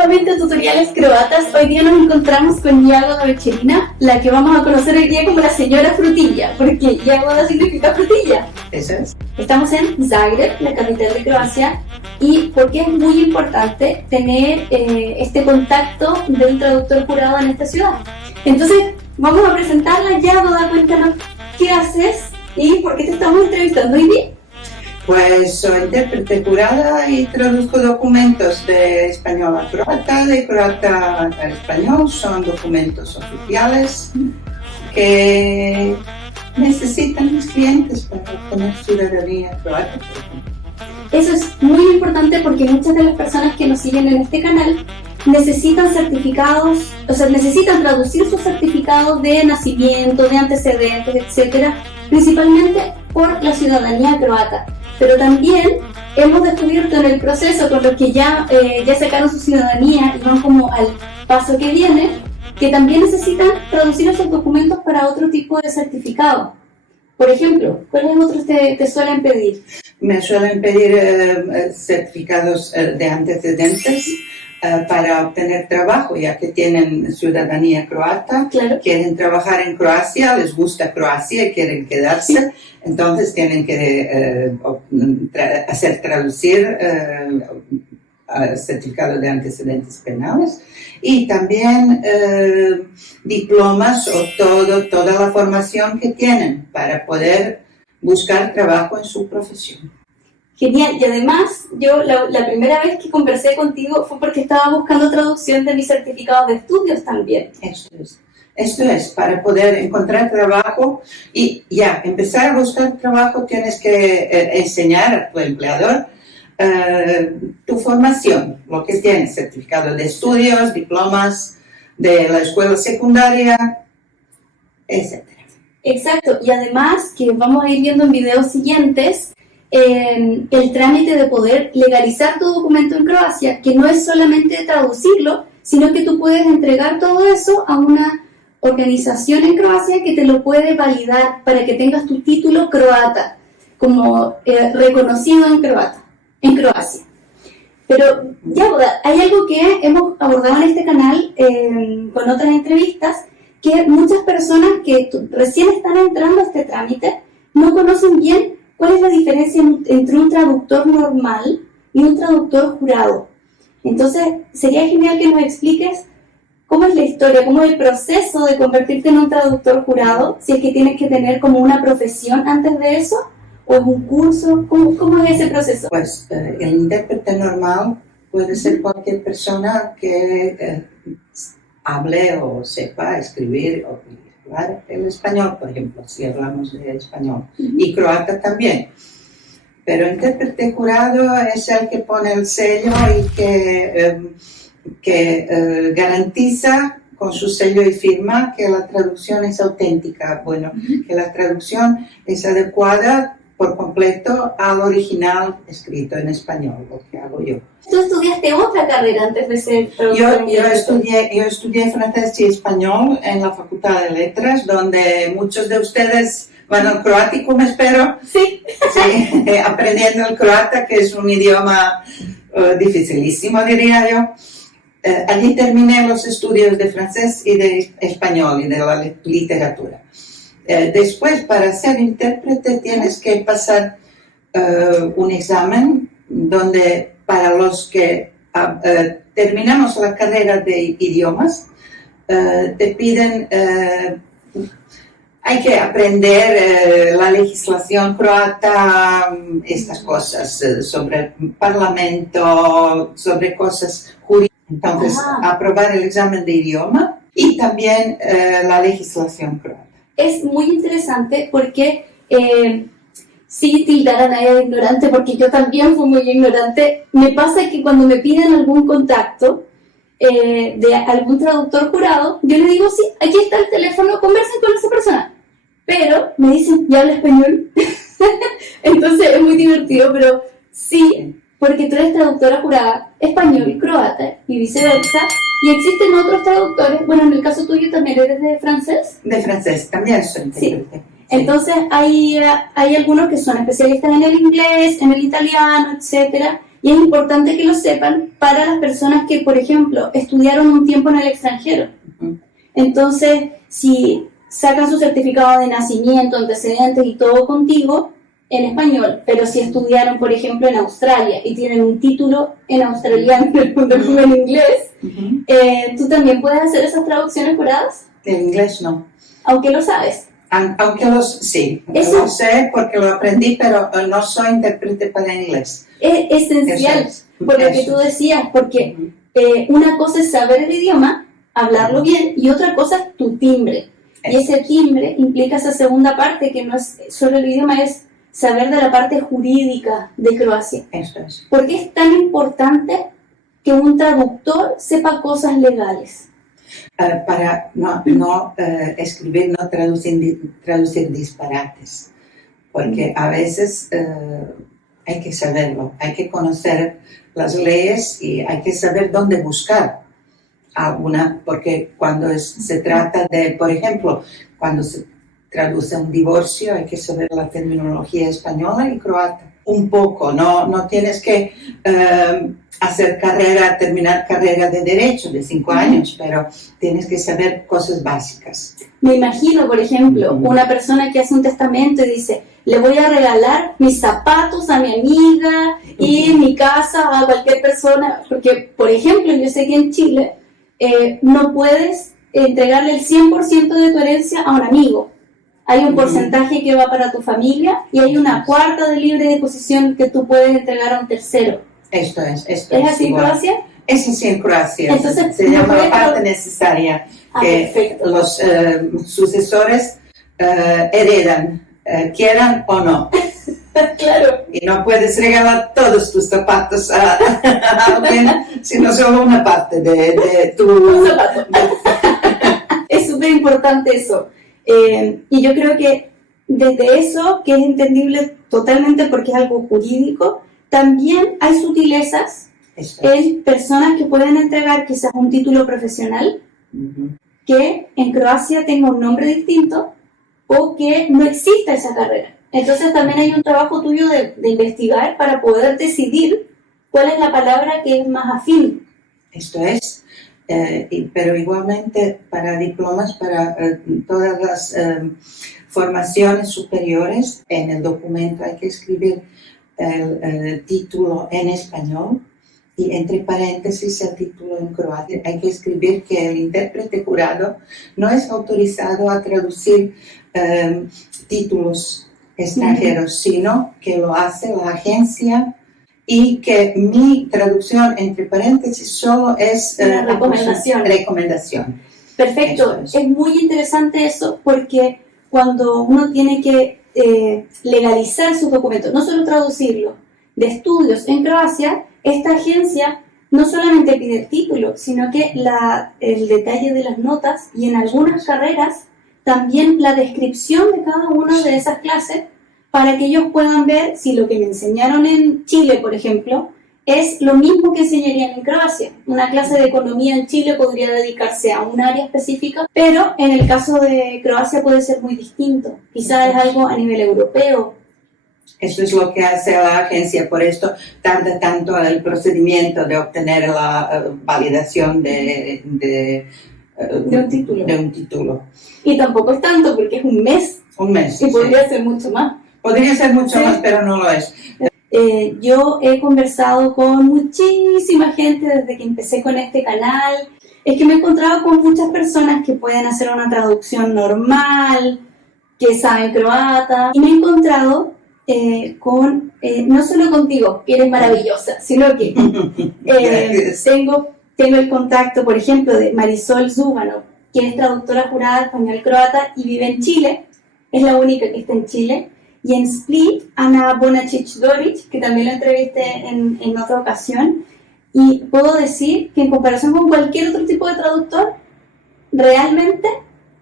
nuevamente a Tutoriales Croatas. Hoy día nos encontramos con Jagoda Becherina, la que vamos a conocer hoy día como la señora Frutilla, porque Jagoda significa frutilla. Eso es. Estamos en Zagreb, la capital de Croacia, y porque es muy importante tener este contacto de un traductor jurado en esta ciudad. Entonces, vamos a presentarla. Jagoda, cuéntanos qué haces y por qué te estamos entrevistando hoy día. Pues soy intérprete jurada y traduzco documentos de español a croata, de croata a español. Son documentos oficiales que necesitan los clientes para obtener ciudadanía croata, por ejemplo. Eso es muy importante porque muchas de las personas que nos siguen en este canal necesitan certificados, o sea, necesitan traducir sus certificados de nacimiento, de antecedentes, etcétera, principalmente por la ciudadanía croata. Pero también hemos descubierto en el proceso con los que ya sacaron su ciudadanía y van como al paso que viene, que también necesitan traducir esos documentos para otro tipo de certificado. Por ejemplo, ¿cuáles otros te suelen pedir? Me suelen pedir certificados de antecedentes para obtener trabajo, ya que tienen ciudadanía croata, Claro. Quieren trabajar en Croacia, les gusta Croacia y quieren quedarse, sí. Entonces tienen que hacer traducir certificado de antecedentes penales y también diplomas o toda la formación que tienen para poder buscar trabajo en su profesión. Genial, y además yo la primera vez que conversé contigo fue porque estaba buscando traducción de mis certificados de estudios también. Esto es, para poder encontrar trabajo y ya, empezar a buscar trabajo tienes que enseñar a tu empleador tu formación, lo que tienes, certificado de estudios, diplomas de la escuela secundaria, etc. Exacto, y además que vamos a ir viendo en videos siguientes, el trámite de poder legalizar tu documento en Croacia, que no es solamente traducirlo, sino que tú puedes entregar todo eso a una organización en Croacia que te lo puede validar para que tengas tu título croata, como reconocido en Croacia. Pero ya, hay algo que hemos abordado en este canal con otras entrevistas, que muchas personas que recién están entrando a este trámite no conocen bien cuál es la diferencia entre un traductor normal y un traductor jurado. Entonces, sería genial que nos expliques cómo es la historia, cómo es el proceso de convertirte en un traductor jurado, si es que tienes que tener como una profesión antes de eso, o es un curso, ¿cómo es ese proceso? Pues el intérprete normal puede ser cualquier persona que hable o sepa escribir o hablar el español, por ejemplo, si hablamos de español, y croata también. Pero intérprete jurado es el que pone el sello y que garantiza con su sello y firma que la traducción es auténtica, que la traducción es adecuada por completo al original escrito en español, lo que hago yo. ¿Tú estudiaste otra carrera antes de ser traductor? Yo estudié francés y español en la Facultad de Letras, donde muchos de ustedes van al croático, me espero. Sí. Sí, aprendiendo el croata, que es un idioma dificilísimo, diría yo. Allí terminé los estudios de francés y de español y de la literatura. Después, para ser intérprete, tienes que pasar un examen donde para los que terminamos la carrera de idiomas, te piden, hay que aprender la legislación croata, estas cosas, sobre parlamento, sobre cosas jurídicas. Entonces, aprobar el examen de idioma y también la legislación croata. Es muy interesante porque si tildar a nadie de ignorante, porque yo también fui muy ignorante, me pasa que cuando me piden algún contacto de algún traductor jurado, yo le digo, sí, aquí está el teléfono, conversen con esa persona. Pero me dicen, ¿ya habla español? Entonces es muy divertido, pero sí, porque tú eres traductora jurada español y croata y viceversa, y existen otros traductores, bueno, en el caso tuyo también eres de francés. De francés, también soy intérprete. Sí. Entonces hay algunos que son especialistas en el inglés, en el italiano, etcétera, Y es importante que lo sepan para las personas que, por ejemplo, estudiaron un tiempo en el extranjero. Entonces, si sacan su certificado de nacimiento, antecedentes y todo contigo en español, pero si estudiaron, por ejemplo, en Australia y tienen un título en australiano en inglés, ¿tú también puedes hacer esas traducciones juradas? En inglés no. Aunque lo sabes. Aunque sí, Eso lo sé porque lo aprendí, pero no soy intérprete para inglés. es esencial, por lo que tú decías, porque una cosa es saber el idioma, hablarlo bien, y otra cosa es tu timbre. Y ese timbre implica esa segunda parte, que no es solo el idioma, es saber de la parte jurídica de Croacia. Eso es. ¿Por qué es tan importante que un traductor sepa cosas legales? Para no escribir, no traducir disparates, porque a veces hay que saberlo, hay que conocer las leyes y hay que saber dónde buscar alguna, porque cuando se trata de, por ejemplo, cuando se traduce un divorcio, hay que saber la terminología española y croata. Un poco, no tienes que terminar carrera de derecho de 5 años, pero tienes que saber cosas básicas. Me imagino, por ejemplo, una persona que hace un testamento y dice, le voy a regalar mis zapatos a mi amiga y mi casa a cualquier persona, porque, por ejemplo, yo sé que en Chile no puedes entregarle el 100% de tu herencia a un amigo. Hay un porcentaje que va para tu familia y hay una cuarta de libre disposición que tú puedes entregar a un tercero. Esto es así en Croacia? Es así en Croacia. Entonces, se llama la parte necesaria, que perfecto. Los sucesores heredan, quieran o no. Claro. Y no puedes regalar todos tus zapatos a alguien, sino solo una parte de tu... Un zapato. Es súper importante eso. Y yo creo que desde eso, que es entendible totalmente porque es algo jurídico, también hay sutilezas en personas que pueden entregar quizás un título profesional que en Croacia tenga un nombre distinto o que no exista esa carrera. Entonces también hay un trabajo tuyo de investigar para poder decidir cuál es la palabra que es más afín. Esto es. Pero igualmente para diplomas, para todas las formaciones superiores, en el documento hay que escribir el título en español y entre paréntesis el título en croata. Hay que escribir que el intérprete jurado no es autorizado a traducir títulos extranjeros, sino que lo hace la agencia. Y que mi traducción, entre paréntesis, solo es una recomendación. Perfecto. Es muy interesante eso porque cuando uno tiene que legalizar sus documentos, no solo traducirlo, de estudios en Croacia, esta agencia no solamente pide el título, sino que el detalle de las notas y en algunas carreras también la descripción de cada una de esas clases, para que ellos puedan ver si lo que me enseñaron en Chile, por ejemplo, es lo mismo que enseñarían en Croacia. Una clase de economía en Chile podría dedicarse a un área específica, pero en el caso de Croacia puede ser muy distinto. Quizás es algo a nivel europeo. Eso es lo que hace la agencia, por esto tarda tanto el procedimiento de obtener la validación de un título. Y tampoco es tanto, porque es un mes. Un mes. Y podría ser mucho más. Podría ser mucho más, pero no lo es. Yo he conversado con muchísima gente desde que empecé con este canal. Es que me he encontrado con muchas personas que pueden hacer una traducción normal, que saben croata. Y me he encontrado no solo contigo, que eres maravillosa, sino que tengo el contacto, por ejemplo, de Marisol Zúbano, que es traductora jurada español-croata y vive en Chile. Es la única que está en Chile. Y en Split, Ana Bonacic-Doric, que también la entrevisté en otra ocasión. Y puedo decir que en comparación con cualquier otro tipo de traductor, realmente,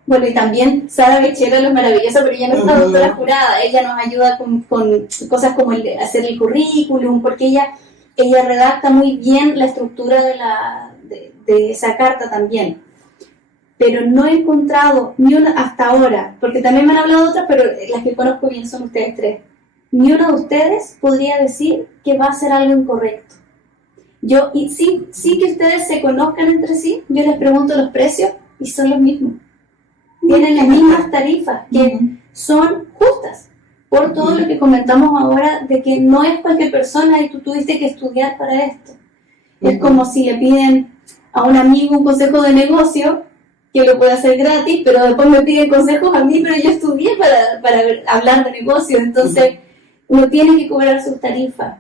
bueno, y también Sara Bechera es maravillosa, pero ella no es traductora jurada. Ella nos ayuda con cosas como hacer el currículum, porque ella redacta muy bien la estructura de esa carta también. Pero no he encontrado ni una hasta ahora, porque también me han hablado otras, pero las que conozco bien son ustedes tres. ni uno de ustedes podría decir que va a hacer algo incorrecto. Y sí que ustedes se conozcan entre sí, yo les pregunto los precios y son los mismos. Tienen las mismas tarifas que son justas, por todo lo que comentamos ahora de que no es cualquier persona y tú tuviste que estudiar para esto. Es como si le piden a un amigo un consejo de negocio, que lo puede hacer gratis, pero después me piden consejos a mí, pero yo estudié para hablar de negocio, entonces uno tiene que cobrar sus tarifas.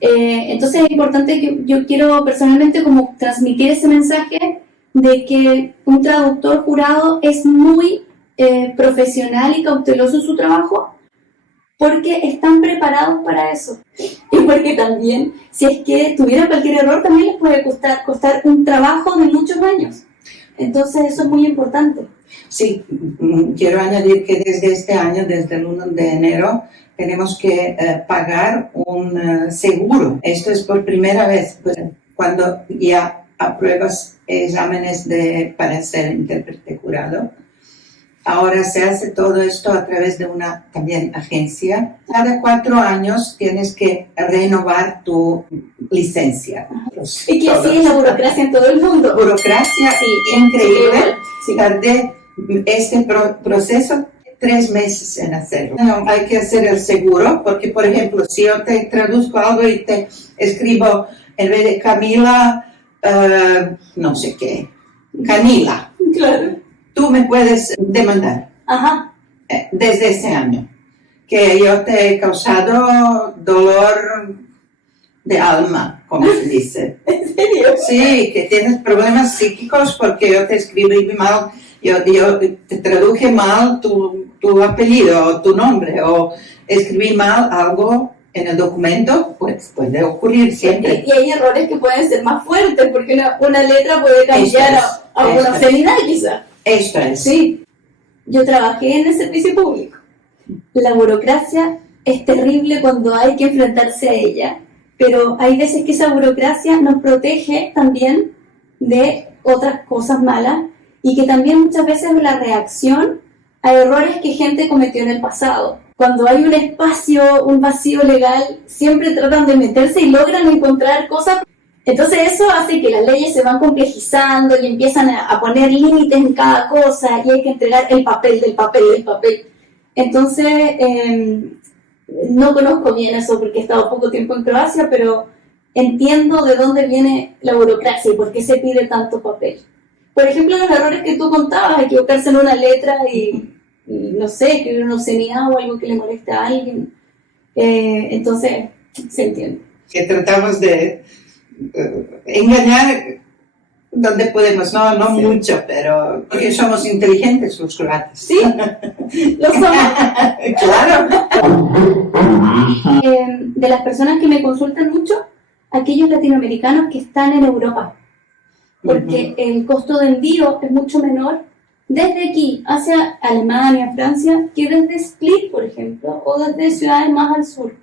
Entonces es importante que yo quiero personalmente como transmitir ese mensaje de que un traductor jurado es muy profesional y cauteloso en su trabajo, porque están preparados para eso. Y porque también, si es que tuvieran cualquier error, también les puede costar un trabajo de muchos años. Entonces eso es muy importante. Sí, quiero añadir que desde este año, desde el 1 de enero, tenemos que pagar un seguro. Esto es por primera vez, cuando ya apruebas exámenes para ser intérprete jurado. Ahora se hace todo esto a través de una también agencia. Cada 4 años tienes que renovar tu licencia. Y que así es la burocracia en todo el mundo. Burocracia increíble. Sí. Tardé este proceso 3 meses en hacerlo. No, hay que hacer el seguro, porque por ejemplo, si yo te traduzco algo y te escribo en vez de Camila, no sé qué, Canila. Claro. Tú me puedes demandar. Ajá. Desde ese año, que yo te he causado dolor de alma, como se dice. ¿En serio? Sí, que tienes problemas psíquicos porque yo te escribí mal, yo te traduje mal tu apellido o tu nombre, o escribí mal algo en el documento, pues puede ocurrir siempre. Y hay errores que pueden ser más fuertes, porque una letra puede cambiar a una obscenidad quizá. Esto es. Sí, yo trabajé en el servicio público. La burocracia es terrible cuando hay que enfrentarse a ella, pero hay veces que esa burocracia nos protege también de otras cosas malas y que también muchas veces es la reacción a errores que gente cometió en el pasado. Cuando hay un espacio, un vacío legal, siempre tratan de meterse y logran encontrar cosas. Entonces eso hace que las leyes se van complejizando y empiezan a poner límites en cada cosa y hay que entregar el papel del papel del papel. Entonces, no conozco bien eso porque he estado poco tiempo en Croacia, pero entiendo de dónde viene la burocracia y por qué se pide tanto papel. Por ejemplo, los errores que tú contabas, equivocarse en una letra y no sé, escribir una obscenidad o algo que le moleste a alguien. Entonces, se entiende. Que tratamos de engañar donde podemos, no sí. Mucho, pero porque somos inteligentes los croatas. Sí, lo somos. Claro. De las personas que me consultan mucho, aquellos latinoamericanos que están en Europa, porque el costo de envío es mucho menor desde aquí hacia Alemania, Francia, que desde Split, por ejemplo, o desde ciudades más al sur.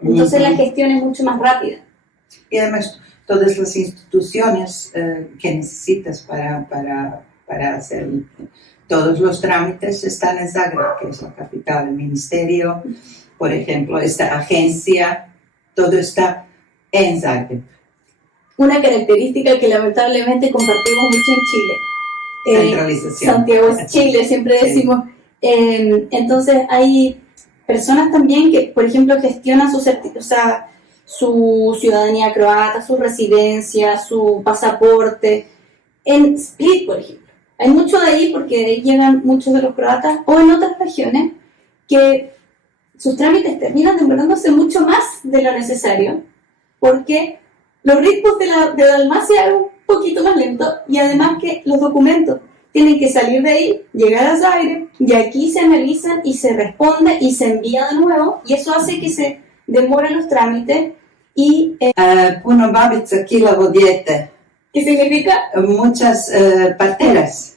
Entonces la gestión es mucho más rápida. Y además, todas las instituciones que necesitas para hacer todos los trámites están en Zagreb, que es la capital del ministerio. Por ejemplo, esta agencia, todo está en Zagreb. Una característica que lamentablemente compartimos mucho en Chile. Centralización. Santiago es Chile, siempre decimos. Sí. Entonces hay personas también que, por ejemplo, gestionan su ciudadanía croata, su residencia, su pasaporte, en Split, por ejemplo. Hay mucho de ahí porque ahí llegan muchos de los croatas, o en otras regiones, que sus trámites terminan demorándose mucho más de lo necesario, porque los ritmos de Dalmacia es un poquito más lento, y además que los documentos tienen que salir de ahí, llegar a Zagreb, y aquí se analizan y se responde y se envía de nuevo, y eso hace que se demoren los trámites. Y puno babica kilavo dijete. ¿Qué significa? Muchas parteras.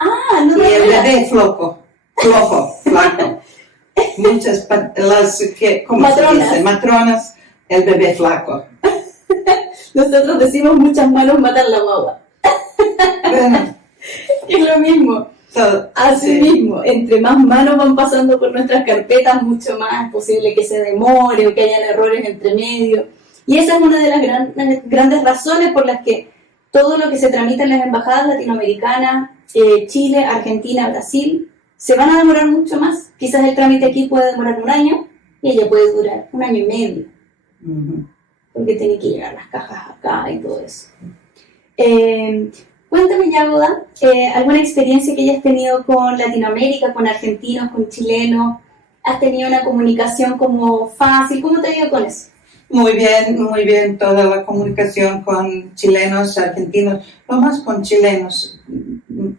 Ah, no. Y el bebé flojo. Muchas ¿cómo matronas. Se dice? Matronas, el bebé flaco. Nosotros decimos muchas manos matan la guagua. Bueno. Es lo mismo. Todo, Así sí. mismo, entre más manos van pasando por nuestras carpetas, mucho más es posible que se demore o que hayan errores entre medio. Y esa es una de las grandes razones por las que todo lo que se tramita en las embajadas latinoamericanas, Chile, Argentina, Brasil, se van a demorar mucho más. Quizás el trámite aquí puede demorar 1 año y ella puede durar 1 año y medio, porque tiene que llegar las cajas acá y todo eso. Cuéntame, Yagoda, alguna experiencia que hayas tenido con Latinoamérica, con argentinos, con chilenos. ¿Has tenido una comunicación como fácil? ¿Cómo te ha ido con eso? Muy bien, toda la comunicación con chilenos, argentinos, lo más con chilenos,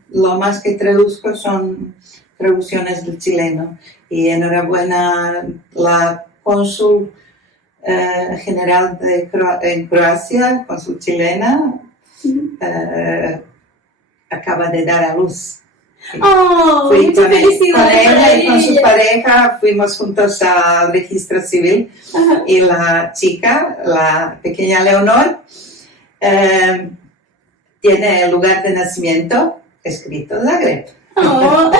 lo más que traduzco son traducciones del chileno. Y enhorabuena, la cónsul general en Croacia, cónsul chilena, acaba de dar a luz. ¡Oh! Fui Muchas felicidades con para ella y con su ella. pareja, fuimos juntos al registro civil. Ajá. Y la chica, la pequeña Leonor, tiene el lugar de nacimiento escrito Zagreb. Oh,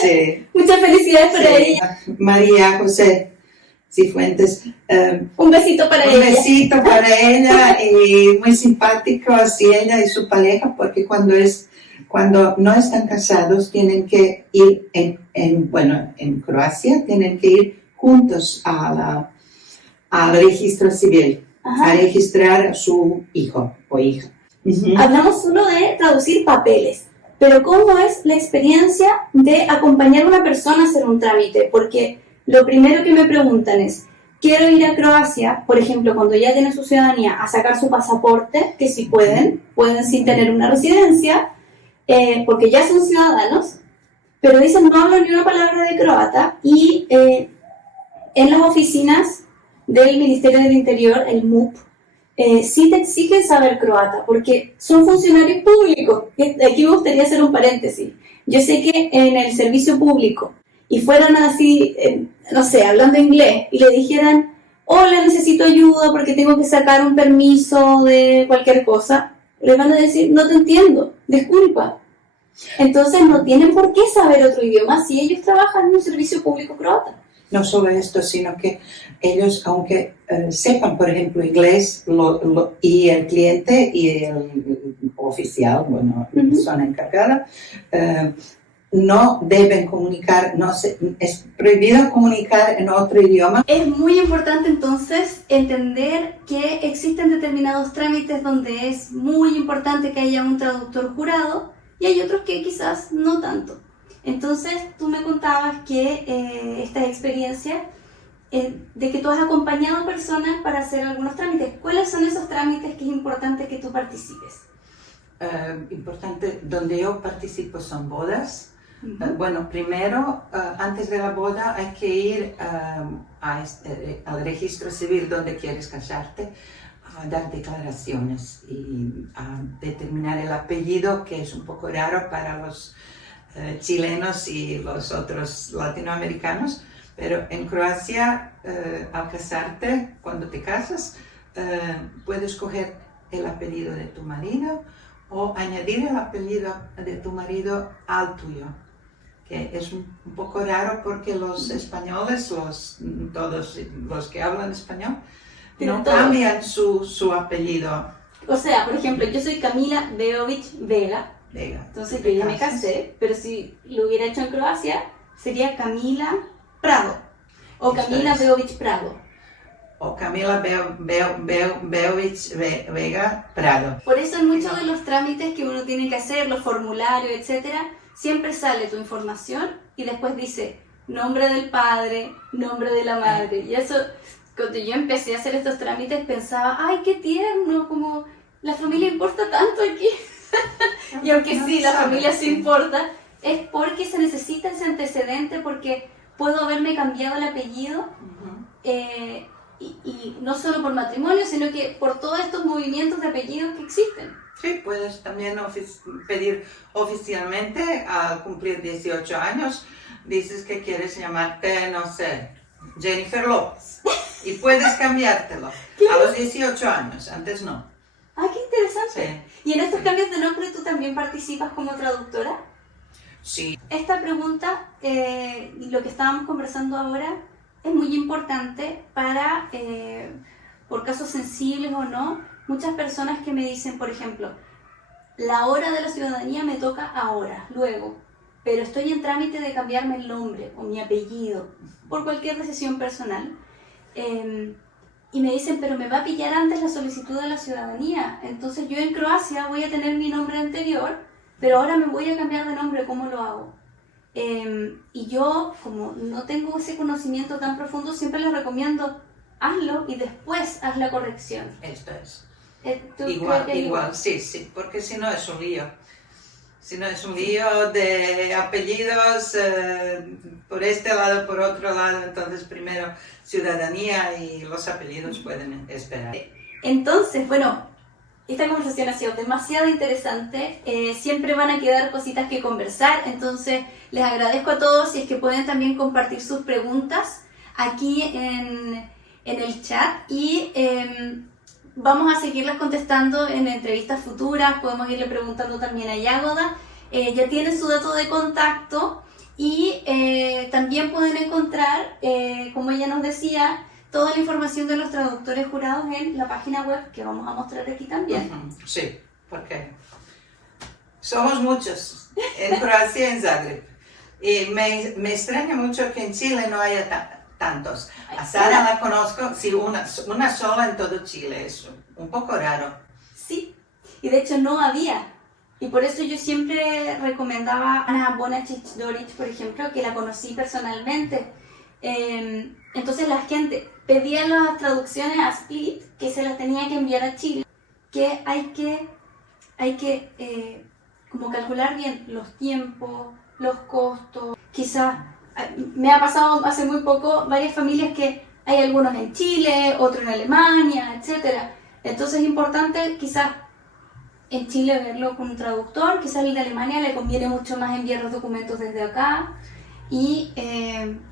Sí, muchas felicidades para sí. ella. María José Cifuentes, Un besito para un ella. besito para ella y muy simpático así ella y su pareja, porque cuando no están casados tienen que ir en Croacia tienen que ir juntos al registro civil. Ajá. A registrar a su hijo o hija. Hablamos solo de traducir papeles, pero ¿cómo es la experiencia de acompañar a una persona a hacer un trámite? Porque lo primero que me preguntan es, quiero ir a Croacia, por ejemplo, cuando ya tienen su ciudadanía, a sacar su pasaporte, que si pueden sin tener una residencia, porque ya son ciudadanos, pero dicen no hablo ni una palabra de croata y en las oficinas del Ministerio del Interior, el MUP, sí te exigen saber croata, porque son funcionarios públicos. Aquí me gustaría hacer un paréntesis. Yo sé que en el servicio público, y fueran así, no sé, hablando inglés, y le dijeran, hola, necesito ayuda porque tengo que sacar un permiso de cualquier cosa, les van a decir, no te entiendo, disculpa. Entonces no tienen por qué saber otro idioma si ellos trabajan en un servicio público croata. No solo esto, sino que ellos, aunque sepan, por ejemplo, inglés, y el cliente y el oficial, bueno, la persona encargada, no deben comunicar, es prohibido comunicar en otro idioma. Es muy importante entonces entender que existen determinados trámites donde es muy importante que haya un traductor jurado y hay otros que quizás no tanto. Entonces, tú me contabas que esta experiencia de que tú has acompañado a personas para hacer algunos trámites. ¿Cuáles son esos trámites que es importante que tú participes? Importante, donde yo participo son bodas. Bueno, primero, antes de la boda hay que ir al registro civil donde quieres casarte, a dar declaraciones y a determinar el apellido, que es un poco raro para los chilenos y los otros latinoamericanos, pero en Croacia, al casarte, cuando te casas, puedes coger el apellido de tu marido o añadir el apellido de tu marido al tuyo, que es un poco raro porque los españoles, todos los que hablan español, no cambian su apellido. O sea, por ejemplo, yo soy Camila Beovic Vega. Entonces yo ya me casé, pero si lo hubiera hecho en Croacia, sería Camila Prado. O Camila Beovic Prado. O Camila Beovic Vega Prado. Por eso en muchos de los trámites que uno tiene que hacer, los formularios, etcétera, siempre sale tu información y después dice nombre del padre, nombre de la madre. Y eso, cuando yo empecé a hacer estos trámites, pensaba, ay, qué tierno, como la familia importa tanto aquí. Y aunque sí, la familia sí importa, es porque se necesita ese antecedente, porque puedo haberme cambiado el apellido, y no solo por matrimonio, sino que por todos estos movimientos de apellidos que existen. Sí, puedes también pedir oficialmente al cumplir 18 años, dices que quieres llamarte, no sé, Jennifer López, y puedes cambiártelo a los 18 años, antes no. ¡Ah, qué interesante! Sí. ¿Y en estos cambios de nombre tú también participas como traductora? Sí. Esta pregunta, lo que estábamos conversando ahora, es muy importante para, por casos sensibles o no, muchas personas que me dicen, por ejemplo, la hora de la ciudadanía me toca ahora, luego, pero estoy en trámite de cambiarme el nombre o mi apellido por cualquier decisión personal. Y me dicen, pero me va a pillar antes la solicitud de la ciudadanía. Entonces yo en Croacia voy a tener mi nombre anterior, pero ahora me voy a cambiar de nombre, ¿cómo lo hago? Y yo, como no tengo ese conocimiento tan profundo, siempre les recomiendo, hazlo y después haz la corrección. Esto es. Igual, sí, porque si no es un lío. Si no es un lío de apellidos por este lado, por otro lado, entonces primero ciudadanía y los apellidos pueden esperar. Entonces, bueno, esta conversación ha sido demasiado interesante, siempre van a quedar cositas que conversar, entonces les agradezco a todos si es que pueden también compartir sus preguntas aquí en el chat y vamos a seguirlas contestando en entrevistas futuras, podemos irle preguntando también a Yagoda, ya tienen su dato de contacto y también pueden encontrar, como ella nos decía, toda la información de los traductores jurados en la página web que vamos a mostrar aquí también. Sí, porque somos muchos en Croacia y en Zagreb. Y me extraña mucho que en Chile no haya tantos. A Sara la conozco, sí, una sola en todo Chile, es un poco raro. Sí, y de hecho no había. Y por eso yo siempre recomendaba a Ana Bonacic-Doric, por ejemplo, que la conocí personalmente. Entonces la gente pedía las traducciones a Split, que se las tenía que enviar a Chile, que hay que como calcular bien los tiempos, los costos. Quizás me ha pasado hace muy poco varias familias que hay algunos en Chile, otros en Alemania, etc. Entonces es importante quizás en Chile verlo con un traductor, quizás el de Alemania le conviene mucho más enviar los documentos desde acá. Y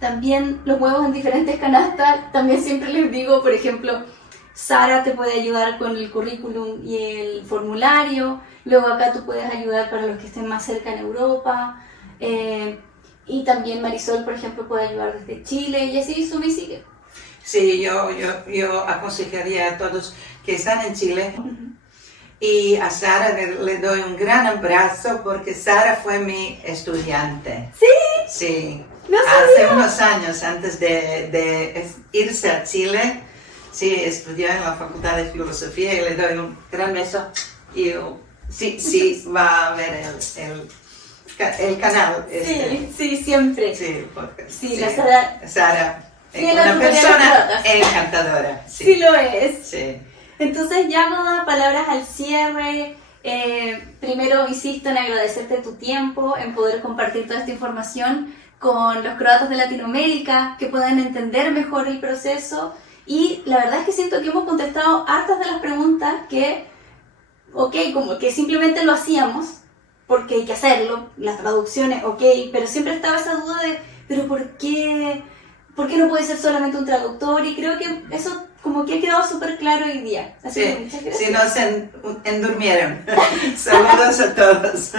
también los huevos en diferentes canastas, también siempre les digo, por ejemplo, Sara te puede ayudar con el currículum y el formulario, luego acá tú puedes ayudar para los que estén más cerca en Europa, y también Marisol, por ejemplo, puede ayudar desde Chile, y así suma y sigue. Sí, yo aconsejaría a todos que están en Chile. Y a Sara le doy un gran abrazo porque Sara fue mi estudiante. ¿Sí? Sí. No hace sabía. unos años, antes de irse a Chile, sí, estudió en la Facultad de Filosofía y le doy un gran beso. Y sí, va a ver el canal. Sí, siempre. Sí, porque, Sí, la Sara es sí, la una tutoría de persona croatas. encantadora. Sí lo es. Sí. Entonces, Yagoda, palabras al cierre. Primero, insisto en agradecerte tu tiempo, en poder compartir toda esta información con los croatas de Latinoamérica, que puedan entender mejor el proceso. Y la verdad es que siento que hemos contestado hartas de las preguntas que, como que simplemente lo hacíamos, porque hay que hacerlo, las traducciones, pero siempre estaba esa duda de, ¿pero por qué no puede ser solamente un traductor? Y creo que eso como que ha quedado súper claro hoy día. Así que muchas gracias. Si no se endurmieron. Saludos a todos.